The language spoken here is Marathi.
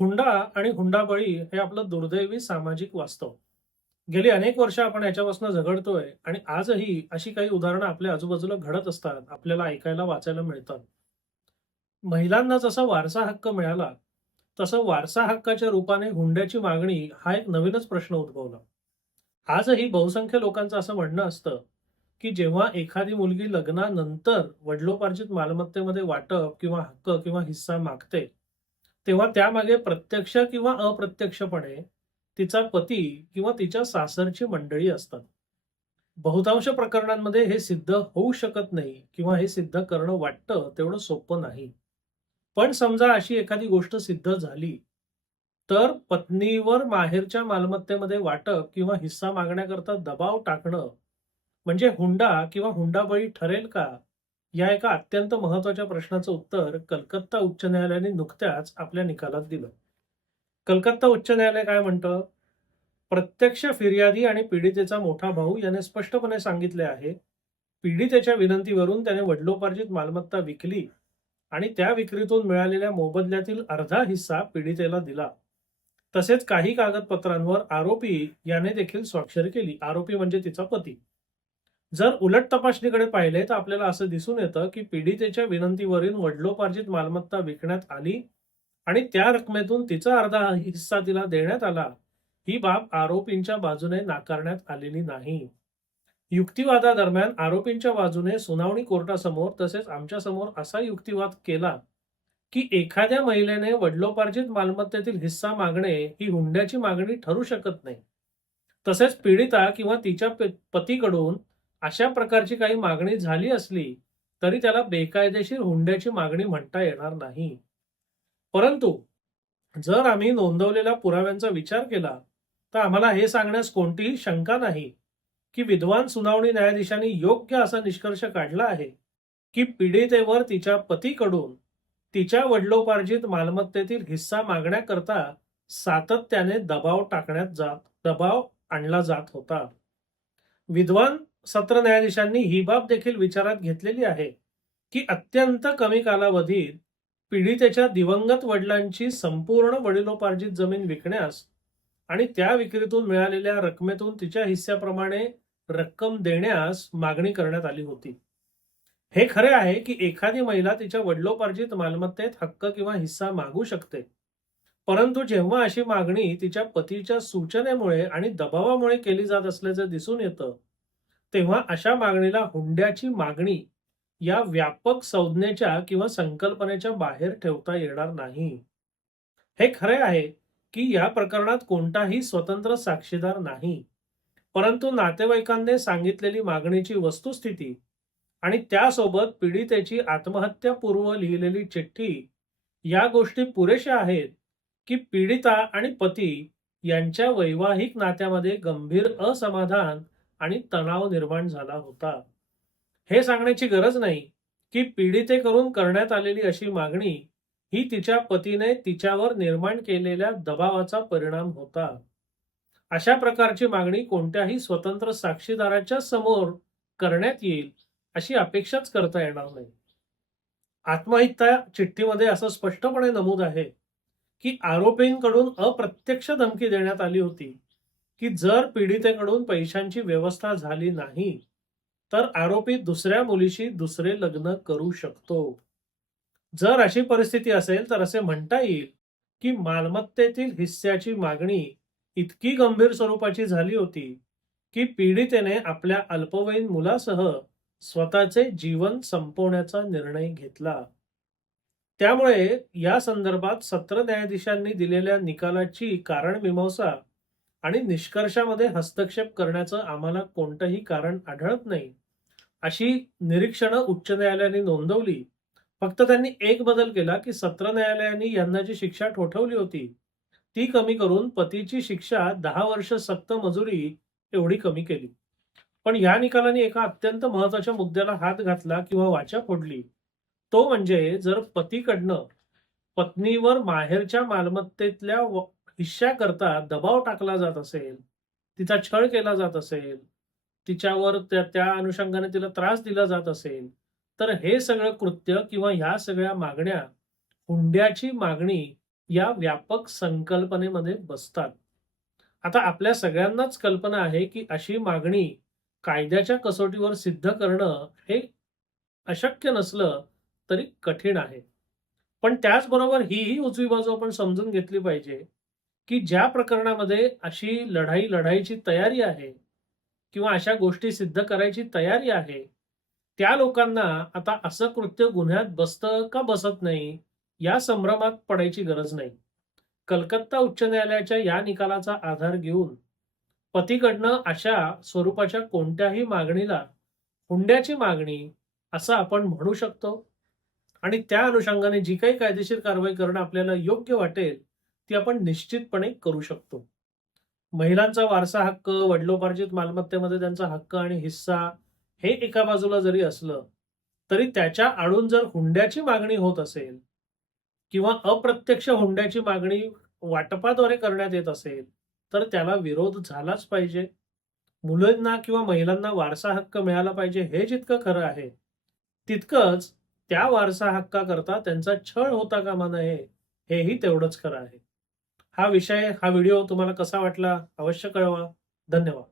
हुंडा आणि हुंडाबळी हे आपलं दुर्दैवी सामाजिक वास्तव. गेली अनेक वर्ष आपण याच्यापासून झगडतोय आणि आजही अशी काही उदाहरणं आपल्या आजूबाजूला घडत असतात. आपल्याला ऐकायला, वाचायला मिळतात. महिलांना जसा वारसा हक्क मिळाला, तसं वारसा हक्काच्या रूपाने हुंड्याची मागणी हा एक नवीनच प्रश्न उद्भवला. आजही बहुसंख्य लोकांचं असं म्हणणं असतं, की जेव्हा एखादी मुलगी लग्नानंतर वडिलोपार्जित मालमत्तेमध्ये वाटप किंवा हक्क किंवा हिस्सा मागते, तेव्हा त्यामागे प्रत्यक्ष किंवा अप्रत्यक्षपणे तिचा पती किंवा तिच्या सासरची मंडळी असतात. बहुतांश प्रकरणांमध्ये हे सिद्ध होऊ शकत नाही किंवा हे सिद्ध करणं वाटतं तेवढं सोपं नाही. पण समजा अशी एखादी गोष्ट सिद्ध झाली, तर पत्नीवर माहेरच्या मालमत्तेमध्ये वाटप किंवा हिस्सा मागण्याकरता दबाव टाकणं म्हणजे हुंडा किंवा हुंडाबळी ठरेल का? या एका अत्यंत महत्त्वाच्या प्रश्नाचं उत्तर कलकत्ता उच्च न्यायालयाने नुकत्याच आपल्या निकालात दिलं. कलकत्ता उच्च न्यायालय काय म्हणतं? प्रत्यक्ष फिर्यादी आणि पीडितेचा मोठा भाऊ याने स्पष्टपणे सांगितले आहे, पीडितेच्या विनंतीवरून त्याने वडिलोपार्जित मालमत्ता विकली आणि त्या विक्रीतून मिळालेल्या मोबदल्यातील अर्धा हिस्सा पीडितेला दिला. तसेच काही कागदपत्रांवर आरोपी याने देखील स्वाक्षरी केली. आरोपी म्हणजे तिचा पती. जर उलट तपासणीकडे पाहिले तर आपल्याला असं दिसून येतं, की पीडितेच्या विनंतीवरून वडिलोपार्जित मालमत्ता विकण्यात आली आणि त्या रकमेतून तिचा अर्धा हिस्सा तिला देण्यात आला. ही बाब आरोपींच्या बाजूने नाकारण्यात आलेली नाही. युक्तिवादादरम्यान आरोपींच्या बाजूने सुनावणी कोर्टासमोर तसेच आमच्यासमोर असा युक्तिवाद केला, की एखाद्या महिलेने वडिलोपार्जित मालमत्तेतील हिस्सा मागणे ही हुंड्याची मागणी ठरू शकत नाही. तसेच पीडिता किंवा तिच्या पतीकडून अशा प्रकारची काही मागणी झाली असली, तरी त्याला बेकायदेशीर हुंड्याची मागणी म्हणता येणार नाही. परंतु जर आम्ही नोंदवलेल्या पुराव्यांचा विचार केला, तर आम्हाला हे सांगण्यास कोणतीही शंका नाही, की विद्वान सुनावणी न्यायाधीशांनी योग्य असा निष्कर्ष काढला आहे, की पीडितेवर तिच्या पतीकडून तिच्या वडिलोपार्जित मालमत्तेतील हिस्सा मागण्याकरता सातत्याने दबाव आणला जात होता. विद्वान सत्र न्यायाधीशांनी ही बाब देखील विचारात घेतलेली आहे, की अत्यंत कमी कालावधीत पीडितेच्या दिवंगत वडिलांची संपूर्ण वडिलोपार्जित जमीन विकण्यास आणि त्या विक्रीतून मिळालेल्या रकमेतून तिच्या हिस्स्याप्रमाणे रक्कम देण्यास मागणी करण्यात आली होती. हे खरे आहे, की एखादी महिला तिच्या वडिलोपार्जित मालमत्तेत हक्क किंवा हिस्सा मागू शकते. परंतु जेव्हा अशी मागणी तिच्या पतीच्या सूचनेमुळे आणि दबावामुळे केली जात असल्याचं दिसून येतं, तेव्हा अशा मागणीला हुंड्याची मागणी या व्यापक संज्ञेच्या किंवा संकल्पनेच्या बाहेर ठेवता येणार नाही. हे खरे आहे, की या प्रकरणात कोणताही स्वतंत्र साक्षीदार नाही. परंतु नातेवाईकांनी सांगितलेली मागणीची वस्तुस्थिती आणि त्यासोबत पीडितेची आत्महत्यापूर्व लिहिलेली चिठ्ठी या गोष्टी पुरेशा आहेत, की पीडिता आणि पती यांच्या वैवाहिक नात्यामध्ये गंभीर असमाधान आणि तणाव निर्माण झाला होता. हे सांगण्याची गरज नाही, की पीडितेकडून करण्यात आलेली अशी मागणी ही तिच्या पतीने तिच्यावर निर्माण केलेल्या दबावाचा परिणाम होता. अशा प्रकारची मागणी कोणत्याही स्वतंत्र साक्षीदाराच्या समोर करण्यात येईल अशी अपेक्षाच करता येणार नाही. आत्महत्या चिठ्ठीमध्ये असं स्पष्टपणे नमूद आहे, की आरोपींकडून अप्रत्यक्ष धमकी देण्यात आली होती, की जर पीडितेकडून पैशांची व्यवस्था झाली नाही, तर आरोपी दुसऱ्या मुलीशी दुसरे लग्न करू शकतो. जर अशी परिस्थिती असेल तर असे म्हणता येईल, की मालमत्तेतील हिस्स्याची मागणी इतकी गंभीर स्वरूपाची झाली होती, की पीडितेने आपल्या अल्पवयीन मुलासह स्वतःचे जीवन संपवण्याचा निर्णय घेतला. त्यामुळे या संदर्भात सत्र न्यायाधीशांनी दिलेल्या निकालाची कारणमीमांसा आणि निष्कर्षामध्ये हस्तक्षेप करण्याचं आम्हाला कोणतंही कारण आढळत नाही, अशी निरीक्षणं उच्च न्यायालयाने नोंदवली. फक्त त्यांनी एक बदल केला, की सत्र न्यायालयाने यांना जी शिक्षा ठोठावली होती, ती कमी करून पतीची शिक्षा 10 वर्ष सक्त मजुरी एवढी कमी केली. पण या निकालाने एका अत्यंत महत्त्वाच्या मुद्द्याला हात घातला किंवा वाचा फोडली. तो म्हणजे जर पतीकडनं पत्नीवर माहेरच्या मालमत्तेतल्या हिश्श्याकरता दबाव टाकला जात असेल, तिचा छळ केला जात असेल, तिच्यावर त्या त्या अनुषंगाने तिला त्रास दिला जात असेल, तर हे सगळं कृत्य किंवा ह्या सगळ्या मागण्या हुंड्याची मागणी या व्यापक संकल्पनेमध्ये बसतात. आता आपल्या सगळ्यांनाच कल्पना आहे, की अशी मागणी कायद्याच्या कसोटीवर सिद्ध करणं हे अशक्य नसलं तरी कठीण आहे. पण त्याचबरोबर हीही उजवी बाजू आपण समजून घेतली पाहिजे, की ज्या प्रकरणामध्ये अशी लढाई लढायची तयारी आहे किंवा अशा गोष्टी सिद्ध करायची तयारी आहे, त्या लोकांना आता असं कृत्य गुन्ह्यात बसतं का बसत नाही, या संभ्रमात पडायची गरज नाही. कलकत्ता उच्च न्यायालयाच्या या निकालाचा आधार घेऊन पतीकडनं अशा स्वरूपाच्या कोणत्याही मागणीला हुंड्याची मागणी असं आपण म्हणू शकतो आणि त्या अनुषंगाने जी काही कायदेशीर कारवाई करणं आपल्याला योग्य वाटेल, ती आपण निश्चितपणे करू शकतो. महिलांचा वारसा हक्क, वडिलोपार्जित मालमत्तेमध्ये त्यांचा हक्क आणि हिस्सा हे एका बाजूला जरी असलं, तरी त्याच्या आडून जर हुंड्याची मागणी होत असेल किंवा अप्रत्यक्ष हुंड्याची मागणी वाटपाद्वारे करण्यात येत असेल, तर त्याला विरोध झालाच पाहिजे. मुलांना किंवा महिलांना वारसा हक्क मिळाला पाहिजे हे जितकं खरं आहे, तितकंच त्या वारसा हक्काकरता त्यांचा छळ होता कामा नये, हेही तेवढंच खरं आहे. हा व्हिडिओ तुम्हाला कसा वाटला अवश्य कळवा. धन्यवाद.